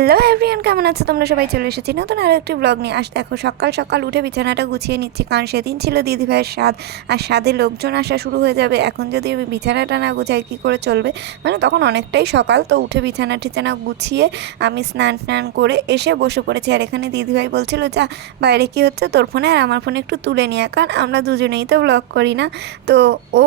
Hello? Everyone কেমন আছো? তোমরা সবাই চলে এসেছি নতুন আরও একটি ব্লগ নিয়ে। আস দেখো, সকাল সকাল উঠে বিছানাটা গুছিয়ে নিচ্ছি, কারণ সেদিন ছিল দিদিভাইয়ের স্বাদ আর স্বাদে লোকজন আসা শুরু হয়ে যাবে। এখন যদি আমি বিছানাটা না গুছাই, কী করে চলবে? মানে তখন অনেকটাই সকাল, তো উঠে বিছানা টিছানা গুছিয়ে আমি স্নান স্নান করে এসে বসে পড়েছি। আর এখানে দিদিভাই বলছিল, যা, বাইরে কী হচ্ছে? তোর ফোনে আর আমার ফোনে একটু তুলে নিয়ে কারণ আমরা দুজনেই তো ব্লগ করি না। তো ও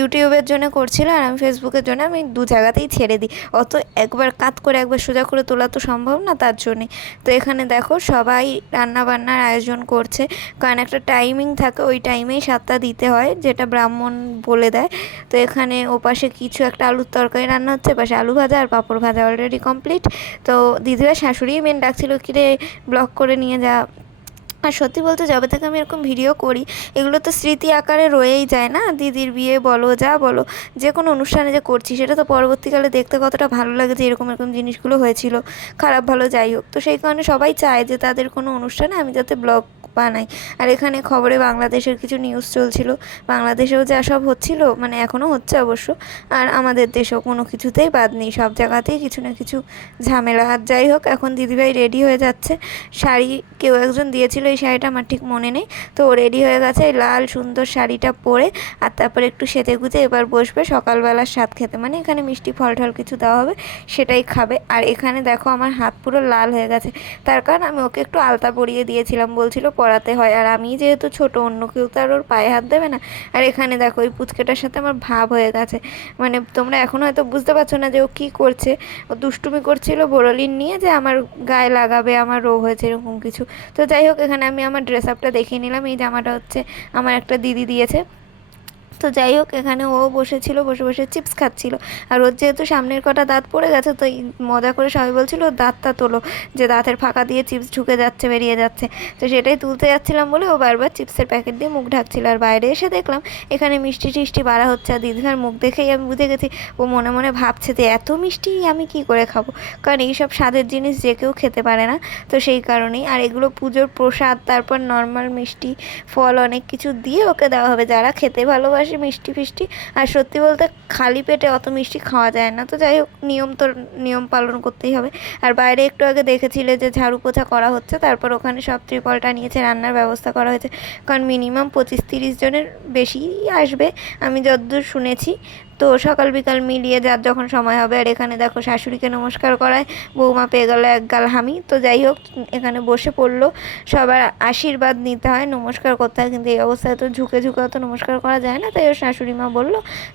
ইউটিউবের জন্য করছিল, আর আমি ফেসবুকের জন্য, আমি দু জায়গাতেই ছেড়ে দিই। অত একবার কাত করে, একবার সোজা করে তোলা তো সম্ভব না তার জন্যে। তো এখানে দেখো সবাই রান্নাবান্নার আয়োজন করছে। কারণ একটা টাইমিং থাকে, ওই টাইমেই সাতটা দিতে হয়, যেটা ব্রাহ্মণ বলে দেয়। তো এখানে ওপাশে কিছু একটা আলুর তরকারি রান্না হচ্ছে, পাশে আলু ভাজা আর পাঁপড় ভাজা অলরেডি কমপ্লিট তো দিদিরা শাশুড়িই মেন ডাকছিল, কিরে ব্লক করে নিয়ে যা। আর সত্যি বলতে যবে থেকে আমি এরকম ভিডিও করি, এগুলো তো স্মৃতি আকারে রয়েই যায় না? দিদির বিয়ে বলো, যা বলো, যে কোনো অনুষ্ঠানে যে করছি, সেটা তো পরবর্তীকালে দেখতে কতটা ভালো লাগে যে এরকম এরকম জিনিসগুলো হয়েছিল। খারাপ ভালো যাই হোক। তো সেই কারণে সবাই চায় যে তাদের কোনো অনুষ্ঠানে আমি যাতে ব্লগ বানাই। আর এখানে খবরে বাংলাদেশের কিছু নিউজ চলছিল। বাংলাদেশেও যা সব হচ্ছিল মানে এখনও হচ্ছে অবশ্য। আর আমাদের দেশেও কোনো কিছুতেই বাদ নেই। সব জায়গাতেই কিছু না কিছু ঝামেলা। আর যাই হোক, এখন দিদিভাই রেডি হয়ে যাচ্ছে। শাড়ি কেউ একজন দিয়েছিল, এই শাড়িটা আমার ঠিক মনে নেই। তো রেডি হয়ে গেছে লাল সুন্দর শাড়িটা পরে। আর তারপরে একটু সেজে গুজে এবার বসবে সকালবেলার স্বাদ খেতে। মানে এখানে মিষ্টি ফল টল কিছু দেওয়া হবে, সেটাই খাবে। আর এখানে দেখো আমার হাত পুরো লাল হয়ে গেছে। তার কারণ আমি ওকে একটু আলতা পরিয়ে দিয়েছিলাম। বলছিল পরাতে হয়। আর আমি যেহেতু ছোট, অন্য কেউ তো আর ওর পায়ে হাত দেবে না। আর এখানে দেখো ওই পুচকেটার সাথে আমার ভাব হয়ে গেছে। মানে তোমরা এখন হয়তো বুঝতে পারছ না যে ও কী করছে। ও দুষ্টুমি করছিল বোরলিন নিয়ে যে আমার গায়ে লাগাবে, আমার রোগ হয়েছে, এরকম কিছু। তো যাই হোক, এখানে আমি আমার ড্রেস আপটা দেখিয়ে নিলাম। এই জামাটা হচ্ছে আমার একটা দিদি দিয়েছে। তো যাই হোক, এখানে ও বসেছিল, বসে বসে চিপস খাচ্ছিল। আর ওর যেহেতু সামনের কটা দাঁত পড়ে গেছে, তো মজা করে সবাই বলছিল, দাঁতটা তোলো। যে দাঁতের ফাঁকা দিয়ে চিপস ঢুকে যাচ্ছে, বেরিয়ে যাচ্ছে। তো সেটাই তুলতে যাচ্ছিলাম বলে ও বারবার চিপসের প্যাকেট দিয়ে মুখ ঢাকছিল। আর বাইরে এসে দেখলাম, এখানে মিষ্টি টিষ্টি বাড়া হচ্ছে। আর দিদিভার মুখ দেখেই আমি বুঝে গেছি, ও মনে মনে ভাবছে যে, এত মিষ্টি, আমি কি করে খাব? কারণ এইসব স্বাদের জিনিস যে কেউ খেতে পারে না। তো সেই কারণেই, আর এগুলো পুজোর প্রসাদ, তারপর নর্মাল মিষ্টি, ফল, অনেক কিছু দিয়ে ওকে দেওয়া হবে। যারা খেতে ভালোবাসে মিষ্টি ফিষ্টি। আর সত্যি বলতে খালি পেটে অত মিষ্টি খাওয়া যায় না। তো যাই হোক, নিয়ম তো, নিয়ম পালন করতেই হবে। আর বাইরে একটু আগে দেখেছিলে যে ঝাড়ু পোছা করা হচ্ছে। তারপর ওখানে সব ত্রিপলটা নিয়েছে, রান্নার ব্যবস্থা করা হয়েছে। কারণ মিনিমাম পঁচিশ তিরিশ জনের বেশিই আসবে। আমি যতদূর শুনেছি তো সকাল বিকাল মিলিয়ে যার যখন সময় হবে, আর এখানে দেখো শাশুড়িকে নমস্কার করায়, বৌমা পেয়ে গেল এক গাল হামি। তো যাই হোক, এখানে বসে পড়ল। সবার আশীর্বাদ নিতে হয়, নমস্কার করতে হয়, কিন্তু এই অবস্থায় তো ঝুঁকে ঝুঁকে তো নমস্কার করা যায় না। তাই ওর শাশুড়ি মা বলল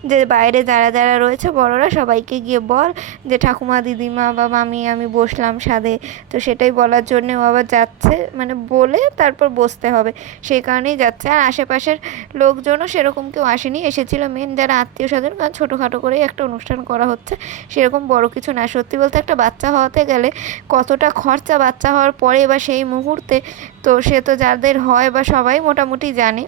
যে, বাইরে যারা যারা রয়েছে, বড়রা সবাইকে গিয়ে বল যে, ঠাকুমা, দিদিমা বা মামি, আমি বসলাম সাদে তো সেটাই বলার জন্য ও আবার যাচ্ছে মানে বলে তারপর বসতে হবে। সেই কারণেই যাচ্ছে। আর আশেপাশের লোকজনও সেরকম কেউ আসেনি। এসেছিল মেন যারা আত্মীয় স্বজন কারণ ছোটোখাটো করেই একটা অনুষ্ঠান করা হচ্ছে। সেরকম বড় কিছু না। সত্যি বলতে একটা বাচ্চা হওয়াতে গেলে কতটা খরচা বাচ্চা হওয়ার পরে বা সেই মুহূর্তে, তো সে তো যাদের হয় বা সবাই মোটামুটি জানে।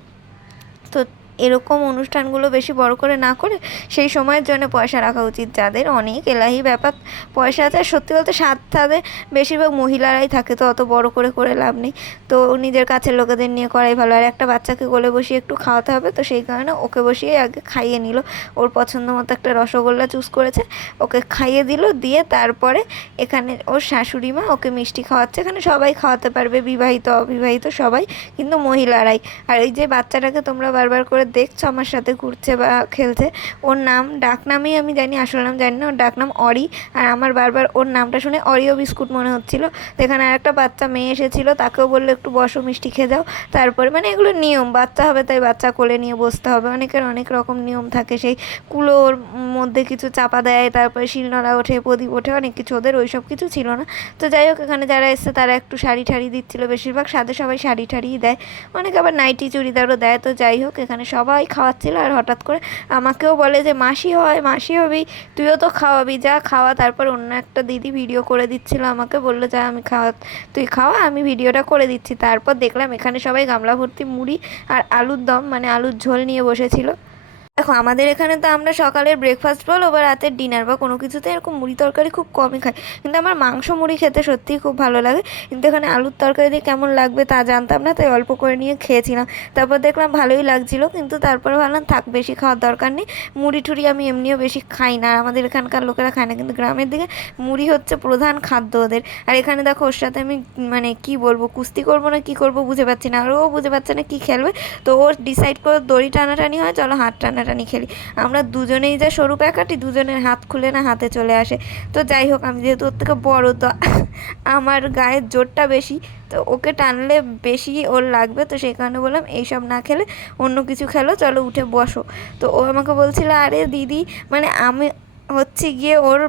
এরকম অনুষ্ঠানগুলো বেশি বড় করে না করে সেই সময়ের জন্য পয়সা রাখা উচিত যাদের। অনেক এলাহি ব্যাপার, পয়সা আছে। সত্যি বলতে স্বাদ তাদের বেশিরভাগ মহিলারাই থাকে, তো অত বড় করে করে লাভ নেই। তো নিজের কাছের লোকেদের নিয়ে করাই ভালো। আর একটা বাচ্চাকে কোলে বসিয়ে একটু খাওয়াতে হবে, তো সেই কারণে ওকে বসিয়ে আগে খাইয়ে নিল। ওর পছন্দ মতো একটা রসগোল্লা চুজ করেছে, ওকে খাইয়ে দিল, দিয়ে তারপরে এখানে ওর শাশুড়ি মা ওকে মিষ্টি খাওয়াচ্ছে। এখানে সবাই খাওয়াতে পারবে, বিবাহিত, অবিবাহিত সবাই, কিন্তু মহিলারাই। আর এই যে বাচ্চাটাকে তোমরা বারবার করে দেখছ আমার সাথে ঘুরছে বা খেলছে? ওর নাম, ডাক নামেই আমি জানি, আসল নাম জানি না। ওর ডাক নাম অরি। আর আমার বারবার ওর নামটা শুনে অরিও বিস্কুট মনে হচ্ছিল। এখানে আর একটা বাচ্চা মেয়ে এসেছিল, তাকেও বলল, একটু বসো, মিষ্টি খেয়ে যাও। তারপরে মানে এগুলো নিয়ম, বাচ্চা হবে তাই বাচ্চা কোলে নিয়ে বসতে হবে। অনেকের অনেক রকম নিয়ম থাকে, সেই কুলোর মধ্যে কিছু চাপা দেয়, তারপরে শিলনোড়া ওঠে, প্রদীপ ওঠে, অনেক কিছু। ওদের ওই সব কিছু ছিল না। তো যাই হোক, এখানে যারা এসছে, তারা একটু শাড়ি ঠাড়ি দিচ্ছিল বেশিরভাগ। সাথে সবাই শাড়ি ঠাড়িই দেয়। অনেকে আবার নাইটি চুড়িদারও দেয়। তো যাই হোক, এখানে সবাই খাওয়াচ্ছিল আর হঠাৎ করে আমাকেও বলে যে, মাসি হয়, মাসি হবি, তুইও তো খাওয়াবি, যা খাওয়া। তারপর অন্য একটা দিদি ভিডিও করে দিচ্ছিল আমাকে, বলল, যা, আমি খাওয়া, তুই খাওয়া, আমি ভিডিওটা করে দিচ্ছি। তারপর দেখলাম এখানে সবাই গামলা ভর্তি মুড়ি আর আলুর দম মানে আলুর ঝোল নিয়ে বসেছিল। দেখো আমাদের এখানে তো আমরা সকালের ব্রেকফাস্ট বলো বা রাতের ডিনার বা কোনো কিছুতে এরকম মুড়ি তরকারি খুব কমই খাই। কিন্তু আমার মাংস মুড়ি খেতে সত্যিই খুব ভালো লাগে। কিন্তু এখানে আলুর তরকারি দিয়ে কেমন লাগবে তা জানতাম না, তাই অল্প করে নিয়ে খেয়েছিলাম তারপর দেখলাম ভালোই লাগছিল, কিন্তু তারপরে ভাবলাম থাক, বেশি খাওয়ার দরকার নেই। মুড়ি টুড়ি আমি এমনিও বেশি খাই না। আর আমাদের এখানকার লোকেরা খায় না, কিন্তু গ্রামের দিকে মুড়ি হচ্ছে প্রধান খাদ্য ওদের। আর এখানে দেখো ওর সাথে আমি মানে কি বলব, কুস্তি করব না কি করব বুঝে পাচ্ছি না। আর ও বুঝে পাচ্ছে না কি খেলবে। তো ও ডিসাইড করে দড়ি টানাটানি হয়, চলো হাত টানাটানি খেলি। আমরা দুজনেই যা সরু প্যাকাটি দুজনের হাত খুলে না হাতে চলে আসে। তো যাই হোক, আমি যেহেতু ওর থেকে বড়, তো আমার গায়ের জোরটা বেশি, তো ওকে টানলে বেশি ওর লাগবে। তো সেই কারণে বললাম, এইসব না খেলে অন্য কিছু খেলো, চলো উঠে বসো। তো ও আমাকে বলছিল, আরে দিদি মানে আমি হচ্ছে গিয়ে ওর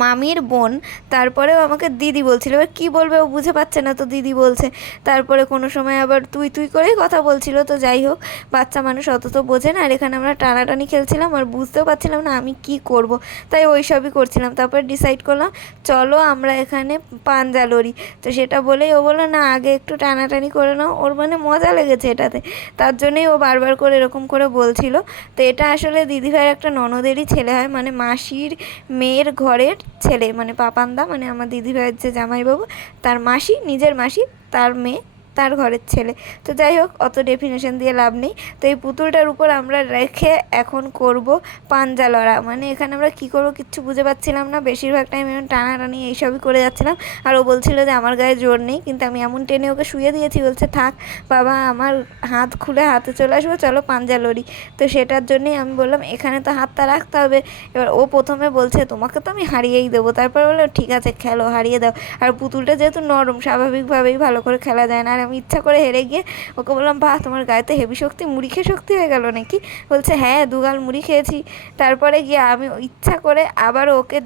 মামির বোন, তারপরেও আমাকে দিদি বলছিল, এবার কী বলবে? ও বুঝে পাচ্ছে না তো দিদি বলছে। তারপরে কোনো সময় আবার তুই তুই করেই কথা বলছিল, তো যাই হোক, বাচ্চা মানুষ অত তো বোঝে না। আর এখানে আমরা টানাটানি খেলছিলাম আর বুঝতেও পারছিলাম না আমি কি করব। তাই ওই সবই করছিলাম। তারপর ডিসাইড করলাম, চলো আমরা এখানে পাঞ্জা লড়ি তো সেটা বলেই ও বলল, না, আগে একটু টানাটানি করে নাও। ওর মানে মজা লেগেছে এটাতে। তার জন্যই ও বারবার করে এরকম করে বলছিল। তো এটা আসলে দিদিভাইয়ের একটা ননদেরই ছেলে হয়। মানে মাসির মেয়ের ঘরের ছেলে মানে পাপান্দা মানে আমার দিদিভাইয়ের যে জামাইবাবু তার মাসি নিজের মাসি তার মেয়ে তার ঘরের ছেলে। তো যাই হোক, অত ডেফিনেশন দিয়ে লাভ নেই। তো এই পুতুলটার উপর আমরা রেখে এখন করব পাঞ্জা লড়া। মানে এখানে আমরা কী করব কিচ্ছু বুঝে পাচ্ছিলাম না। বেশিরভাগ টাইম এমন টানাটানি এইসবই করে যাচ্ছিলাম। আর ও বলছিল যে আমার গায়ে জোর নেই, কিন্তু আমি এমন টেনে ওকে শুয়ে দিয়েছি। বলছে, থাক, বাবা, আমার হাত খুলে হাতে চলে আসব, চলো পাঞ্জা লড়ি। তো সেটার জন্যই আমি বললাম, এখানে তো হাতটা রাখতে হবে। এবার ও প্রথমে বলছে, তোমাকে তো আমি হারিয়েই দেবো। তারপর বলল, ঠিক আছে, খেলো, হারিয়ে দাও। আর পুতুলটা যেহেতু নরম, স্বাভাবিকভাবেই ভালো করে খেলা যায় না। আর আমি ইচ্ছা করে হেরে গিয়ে ওকে বললাম, বাহ, তোমার গায়েতে হেভি শক্তি, মুড়ি খেয়ে শক্তি হয়ে গেল নাকি? বলছে হ্যাঁ দুগাল মুড়ি খেয়েছি। তারপরে গিয়ে আমি ইচ্ছা করে আবার ওকে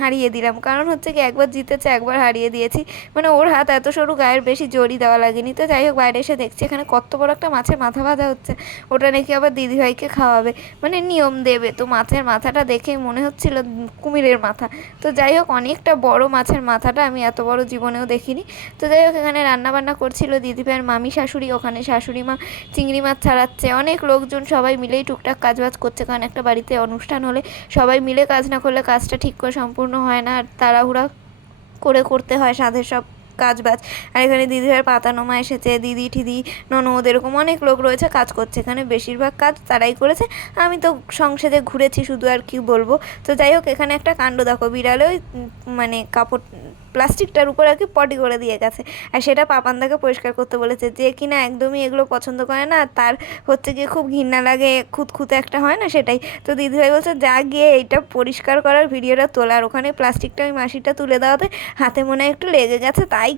হারিয়ে দিলাম। কারণ হচ্ছে কি একবার জিতেছে, একবার হারিয়ে দিয়েছি। মানে ওর হাত এত সরু গায়ের বেশি জড়ি দেওয়া লাগেনি। তো যাই হোক, বাইরে এসে দেখছি এখানে কত বড় একটা মাছের মাথা ভাজা হচ্ছে। ওটা নাকি আবার দিদিভাইকে খাওয়াবে। মানে নিয়ম দেবে। তো মাছের মাথাটা দেখে মনে হচ্ছিল কুমিরের মাথা। তো যাই হোক, অনেকটা বড় মাছের মাথাটা আমি এত বড় জীবনেও দেখিনি। তো যাই হোক, এখানে রান্না বান্না করছিল দিদিভাইয়ের মামি শাশুড়ি, ওখানে শাশুড়ি মা চিংড়ি মাছ ছাড়াচ্ছে। অনেক লোকজন সবাই মিলেই টুকটাক কাজবাজ করছে। কারণ একটা বাড়িতে অনুষ্ঠান হলে সবাই মিলে কাজ না করলে কাজটা ঠিক করে সম্পূর্ণ হয় না, আর তাড়াহুড়া করে করতে হয় সাধের সব কাজ বাজ আর এখানে দিদিভাইয়ের পাতা নমা এসেছে, দিদি, ঠিদি, ননদ এরকম অনেক লোক রয়েছে, কাজ করছে। এখানে বেশিরভাগ কাজ তারাই করেছে। আমি তো সংসদে ঘুরেছি, শুধু আর কি বলব। তো যাই হোক, এখানে একটা কাণ্ড দেখো, বিড়ালে মানে কাপড় প্লাস্টিকটার উপর আর কি পটি করে দিয়ে গেছে। আর সেটা পাপান্দাকে পরিষ্কার করতে বলেছে যে কিনা একদমই এগুলো পছন্দ করে না, তার হচ্ছে গিয়ে খুব ঘৃণা লাগে, খুঁতখুঁতে একটা হয় না সেটাই। তো দিদিভাই বলছে, যা গিয়ে এইটা পরিষ্কার করার ভিডিওটা তোলা আর ওখানে প্লাস্টিকটা ওই মাসিটা তুলে দেওয়াতে হাতে মনে একটু লেগে গেছে, তাই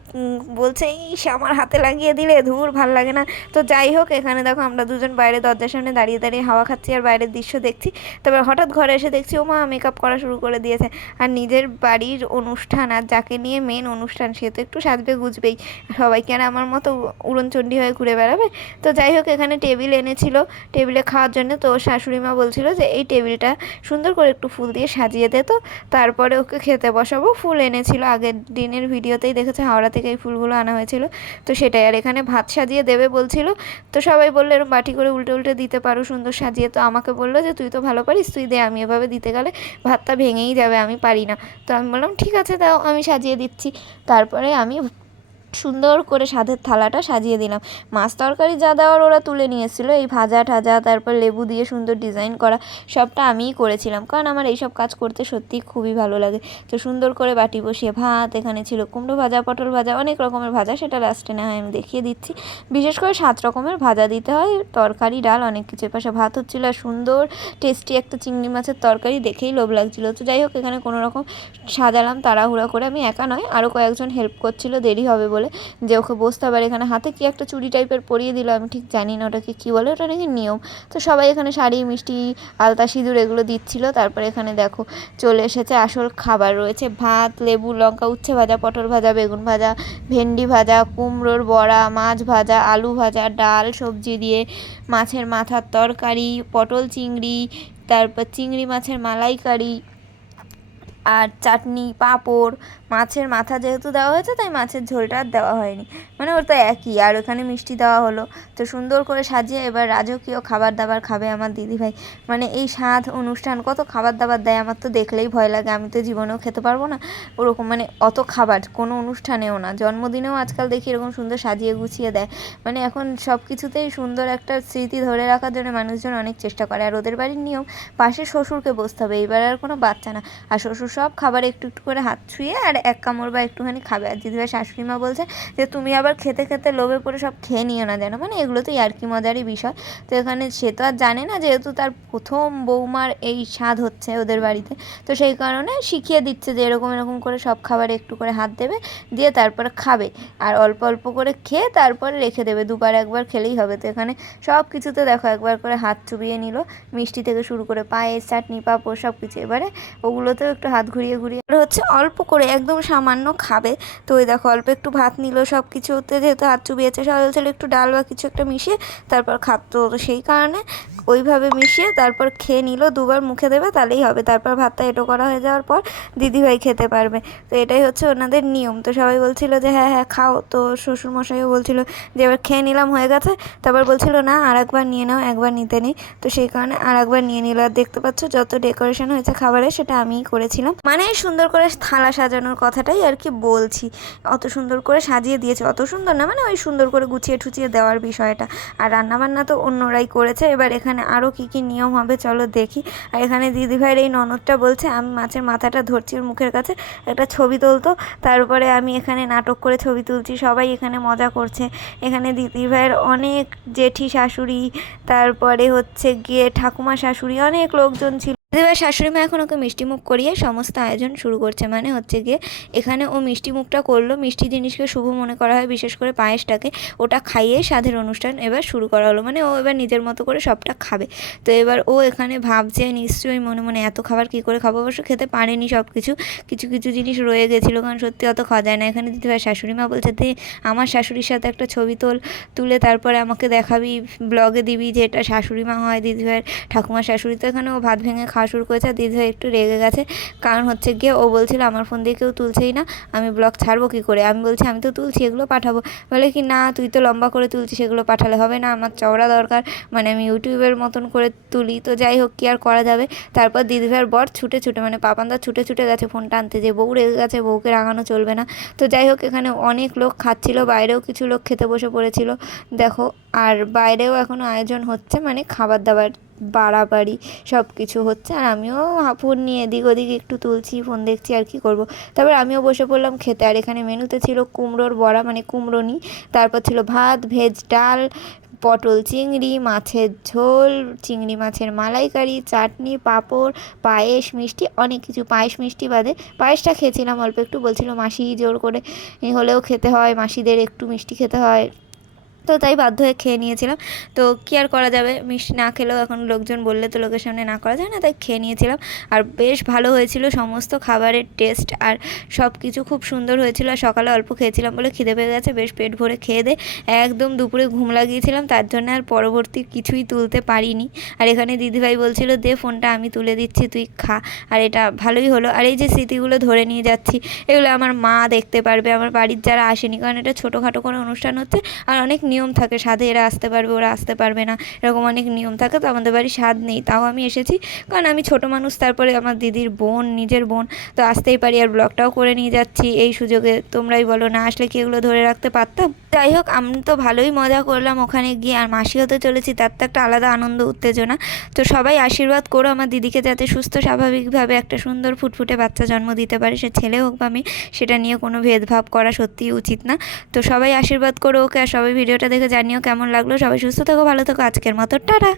বলছে, ইস, আমার হাতে লাগিয়ে দিলে ধুর, ভালো লাগে না। তো যাই হোক, এখানে দেখো আমরা দুজন বাইরে দরজার সামনে দাঁড়িয়ে দাঁড়িয়ে হাওয়া খাচ্ছি আর বাইরের দৃশ্য দেখছি। তারপর হঠাৎ ঘরে এসে দেখছি ও মা মেকআপ করা শুরু করে দিয়েছে। আর নিজের বাড়ির অনুষ্ঠান আর যাকে নিয়ে মেন অনুষ্ঠান, সে তো একটু সাজবে গুজবেই। সবাইকে আর আমার মতো উড়নচণ্ডী হয়ে ঘুরে বেড়াবে? তো যাই হোক, এখানে টেবিল এনেছিল। টেবিলে খাওয়ার জন্য তো শাশুড়ি মা বলছিল যে, এই টেবিলটা সুন্দর করে একটু ফুল দিয়ে সাজিয়ে দে তো। তারপরে ওকে খেতে বসাবো। ফুল এনেছিল। আগের দিনের ভিডিওতেই দেখেছে, হাওড়া থেকে এই ফুলগুলো আনা হয়েছিল। তো সেটাই, আর এখানে ভাত সাজিয়ে দেবে বলছিল। তো সবাই বলল এরকম বাটি করে উল্টে উল্টে দিতে পারো, সুন্দর সাজিয়ে। তো আমাকে বলল যে, তুই তো ভালো পারিস, তুই দে, আমি এভাবে দিতে গেলে ভাতটা ভেঙেই যাবে, আমি পারি না। তো আমি বললাম, ঠিক আছে, দাও, আমি সাজিয়ে দিচ্ছি। তারপরে আমি সুন্দর করে স্বাদের থালাটা সাজিয়ে দিলাম। মাছ তরকারি যা দেওয়ার ওরা তুলে নিয়ে এসেছিল এই ভাজা ঠাজা, তারপর লেবু দিয়ে সুন্দর ডিজাইন করা, সবটা আমিই করেছিলাম। কারণ আমার এইসব কাজ করতে সত্যিই খুবই ভালো লাগে। তো সুন্দর করে বাটি বসিয়ে ভাত, এখানে ছিল কুমড়ো ভাজা, পটল ভাজা, অনেক রকমের ভাজা, সেটা লাস্টে না হয় আমি দেখিয়ে দিচ্ছি। বিশেষ করে সাত রকমের ভাজা দিতে হয়, তরকারি, ডাল, অনেক কিছু। পাশে ভাত হচ্ছিল আর সুন্দর টেস্টি একটা চিংড়ি মাছের তরকারি দেখেই লোভ লাগছিল। তো যাই হোক, এখানে কোনো রকম সাজালাম, তাড়াহুড়া করে আমি একা নয় আরও কয়েকজন হেল্প করছিল, দেরি হবে বলে যে ওকে বসতে হবে। এখানে হাতে কি একটা চুড়ি টাইপের পরিয়ে দিল আমি ঠিক জানি না ওটাকে কী বলে, ওটা নাকি নিয়ম। তো সবাই এখানে শাড়ি, মিষ্টি, আলতা, সিঁদুর এগুলো দিচ্ছিল। তারপরে এখানে দেখো চলে এসেছে আসল খাবার। রয়েছে ভাত, লেবু, লঙ্কা, উচ্ছে ভাজা, পটল ভাজা, বেগুন ভাজা, ভেন্ডি ভাজা, কুমড়োর বড়া, মাছ ভাজা, আলু ভাজা, ডাল, সবজি দিয়ে মাছের মাথার তরকারি, পটল চিংড়ি, তারপর চিংড়ি মাছের মালাইকারি, আর চাটনি, পাঁপড় মাছের মাথা যেহেতু দেওয়া হয়েছে, তাই মাছের ঝোলটা আর দেওয়া হয়নি। মানে ওর তো একই, আর ওখানে মিষ্টি দেওয়া হলো। তো সুন্দর করে সাজিয়ে এবার রাজকীয় খাবার দাবার খাবে আমার দিদিভাই। মানে এই স্বাদ অনুষ্ঠান, কত খাবার দাবার দেয় আমার তো দেখলেই ভয় লাগে। আমি তো জীবনেও খেতে পারব না। ওরকম মানে অত খাবার, কোনো অনুষ্ঠানেও না। জন্মদিনেও আজকাল দেখি এরকম সুন্দর সাজিয়ে গুছিয়ে দেয়। মানে এখন সব কিছুতেই সুন্দর একটা স্মৃতি ধরে রাখার জন্য মানুষজন অনেক চেষ্টা করে। আর ওদের বাড়ির নিয়ম, পাশে শ্বশুরকে বসতে হবে। এইবার আর কোনো বাচ্চা না। আর শ্বশুর সব খাবার একটু একটু করে হাত ছুঁয়ে আর এক কামড় বা একটুখানি খাবে। আর দিদিভাই শাশুড়ি মা বলছে যে, তুমি আবার খেতে খেতে লোভে পড়ে সব খেয়ে নিও না যেন। মানে এগুলো তো ইয়ার্কি মজারই বিষয়। তো এখানে সে তো আর জানে না যেহেতু তার প্রথম বৌমার এই স্বাদ হচ্ছে ওদের বাড়িতে। তো সেই কারণে শিখিয়ে দিচ্ছে যে, এরকম এরকম করে সব খাবারে একটু করে হাত দেবে, দিয়ে তারপরে খাবে। আর অল্প অল্প করে খেয়ে তারপরে রেখে দেবে। দুবার একবার খেলেই হবে। তো এখানে সব কিছুতে দেখো একবার করে হাত চুবিয়ে নিল। মিষ্টি থেকে শুরু করে পায়েস, চাটনি, পাঁপড় সব কিছু এবারে ওগুলোতেও একটু হাত ঘুরিয়ে ঘুরিয়ে আর হচ্ছে অল্প করে একদম সামান্য খাবে। তো ওই দেখো, অল্প একটু ভাত নিল সব কিছুতে যেহেতু হাত চুবিয়েছে সবাই ছিল একটু ডাল বা কিছু একটা মিশিয়ে, তারপর খাতো তো সেই কারণে ওইভাবে মিশিয়ে তারপর খেয়ে নিল, দুবার মুখে দেবে তাহলেই হবে। তারপর ভাতটা এটো করা হয়ে যাওয়ার পর দিদিভাই খেতে পারবে। তো এটাই হচ্ছে ওনাদের নিয়ম। তো সবাই বলছিল যে হ্যাঁ হ্যাঁ খাও। তো শ্বশুরমশাইও বলছিল যে, এবার খেয়ে নিলাম, হয়ে গেছে। তারপর বলছিল, না আর একবার নিয়ে নাও, একবার নিতে নেই। তো সেই কারণে আর একবার নিয়ে নিল। আর দেখতে পাচ্ছ, যত ডেকোরেশন হয়েছে খাবারে, সেটা আমিই করেছিলাম। মানে সুন্দর করে থালা সাজানোর কথাটাই আর কি বলছি। অত সুন্দর করে সাজিয়ে দিয়েছে। অত সুন্দর না মানে ওই সুন্দর করে গুছিয়ে ঠুচিয়ে দেওয়ার বিষয়টা। আর রান্নাবান্না তো অন্যরাই করেছে। এবার এখানে আরও কী কী নিয়ম হবে চলো দেখি। আর এখানে দিদিভাইয়ের এই ননদটা বলছে, আমি মাছের মাথাটা ধরছি ওর মুখের কাছে, একটা ছবি তুলতো। তারপরে আমি এখানে নাটক করে ছবি তুলছি, সবাই এখানে মজা করছে। এখানে দিদিভাইয়ের অনেক জেঠি শাশুড়ি, তারপরে হচ্ছে গিয়ে ঠাকুমা শাশুড়ি, অনেক লোকজন ছিল। এবার শাশুড়ি মা এখন ওকে মিষ্টি মুখ করিয়ে সমস্ত আয়োজন শুরু করছে। মানে হচ্ছে গিয়ে এখানে ও মিষ্টি মুখটা করল, মিষ্টি জিনিসকে শুভ মনে করা হয়, বিশেষ করে পায়েসটাকে। ওটা খাইয়ে সাধের অনুষ্ঠান এবার শুরু করা হলো। মানে ও এবার নিজের মতো করে সবটা খাবে। তো এবার ও এখানে ভাবছে, নিশ্চয়ই মনে মনে, এত খাবার কী করে খাব? অবশ্য খেতে পারেনি সব কিছু কিছু কিছু জিনিস রয়ে গেছিল, কারণ সত্যি অত খাওয়া যায় না। এখানে দিদিভাই শাশুড়ি মা বলছে, দে, আমার শাশুড়ির সাথে একটা ছবি তোল, তুলে তারপরে আমাকে দেখাবি ব্লগে দিবি যে এটা শাশুড়ি মা হয় দিদিভাইয়ের ঠাকুমার শাশুড়ি। তো এখানে ও ভাত ভেঙে খাওয়া শুরু করেছে আর দিদিভাই একটু রেগে গেছে। কারণ হচ্ছে গিয়ে ও বলছিল, আমার ফোন দিয়ে কেউ তুলছেই না। আমি ব্লগ ছাড়বো কী করে? আমি বলছি, আমি তো তুলছি, এগুলো পাঠাবো। বলে কি, না, তুই তো লম্বা করে তুলছিস সেগুলো পাঠালে হবে না। আমার চওড়া দরকার। মানে আমি ইউটিউবের মতন করে তুলি। তো যাই হোক, কি আর করা যাবে? তারপর দিদিভাইয়ের বর ছুটে ছুটে মানে পাপানদা ছুটে ছুটে গেছে ফোনটা আনতে যে, বউ রেগে গেছে, বউকে রাঙানো চলবে না। তো যাই হোক, এখানে অনেক লোক খাচ্ছিল, বাইরেও কিছু লোক খেতে বসে পড়েছিল। দেখো আর বাইরেও এখনও আয়োজন হচ্ছে মানে খাবার দাবার বাড়াবাড়ি সব কিছু হচ্ছে। আর আমিও ফোন নিয়ে এদিক ওদিক একটু তুলছি ফোন দেখছি আর কি করব। তারপর আমিও বসে পড়লাম খেতে। আর এখানে মেনুতে ছিল কুমড়োর বড়া মানে কুমড়োনি তারপর ছিল ভাত, ভেজ ডাল, পটল চিংড়ি, মাছের ঝোল, চিংড়ি মাছের মালাইকারি, চাটনি, পাঁপড়, পায়েস, মিষ্টি, অনেক কিছু। পায়েস, মিষ্টি বাদে পায়েসটা খেয়েছিলাম অল্প একটু। বলছিল মাসি জোর করে হলেও খেতে হয়, মাসিদের একটু মিষ্টি খেতে হয়। তো তাই বাধ্য হয়ে খেয়ে নিয়েছিলাম। তো কী আর করা যাবে? মিষ্টি না খেলেও এখন লোকজন বললে তো লোকের সামনে না করা যায় না, তাই খেয়ে নিয়েছিলাম। আর বেশ ভালো হয়েছিল সমস্ত খাবারের টেস্ট আর সব কিছু খুব সুন্দর হয়েছিল। আর সকালে অল্প খেয়েছিলাম বলে খিদে পেয়ে গেছে, বেশ পেট ভরে খেয়ে দে। একদম দুপুরে ঘুম লাগিয়েছিলাম, তার জন্য আর পরবর্তী কিছুই তুলতে পারিনি। আর এখানে দিদিভাই বলছিল, দে ফোনটা, আমি তুলে দিচ্ছি, তুই খা। আর এটা ভালোই হলো। আর এই যে স্মৃতিগুলো ধরে নিয়ে যাচ্ছি, এগুলো আমার মা দেখতে পারবে। আমার বাড়ির যারা আসেনি, কারণ এটা ছোটোখাটো কোনো অনুষ্ঠান হচ্ছে। আর অনেক নিয়ম থাকে সাধে এরা আসতে পারবে, ওরা আসতে পারবে না, এরকম অনেক নিয়ম থাকে তো আমাদের বাড়ি স্বাদ নেই, তাও আমি এসেছি। কারণ আমি ছোটো মানুষ, তারপরে আমার দিদির বোন, নিজের বোন, তো আসতেই পারি আর ব্লগটাও করে নিয়ে যাচ্ছি। এই সুযোগে তোমরাই বলো না, আসলে কি এগুলো ধরে রাখতে পারতাম? যাই হোক, আমি তো ভালোই মজা করলাম ওখানে গিয়ে, আর মাসি হতে চলেছি, তার তো একটা আলাদা আনন্দ, উত্তেজনা। তো সবাই আশীর্বাদ করো আমার দিদিকে যাতে সুস্থ, স্বাভাবিকভাবে একটা সুন্দর ফুটফুটে বাচ্চা জন্ম দিতে পারে, সে ছেলে হোক বা মেয়ে, সেটা নিয়ে কোনো ভেদভাব করা সত্যিই উচিত না। তো সবাই আশীর্বাদ করো ওকে, আর সবাই ভিডিওটা দেখে জানিও কেমন লাগল। সবাই সুস্থ থাকো ভালো থাকো। আজকের মতো টাটা।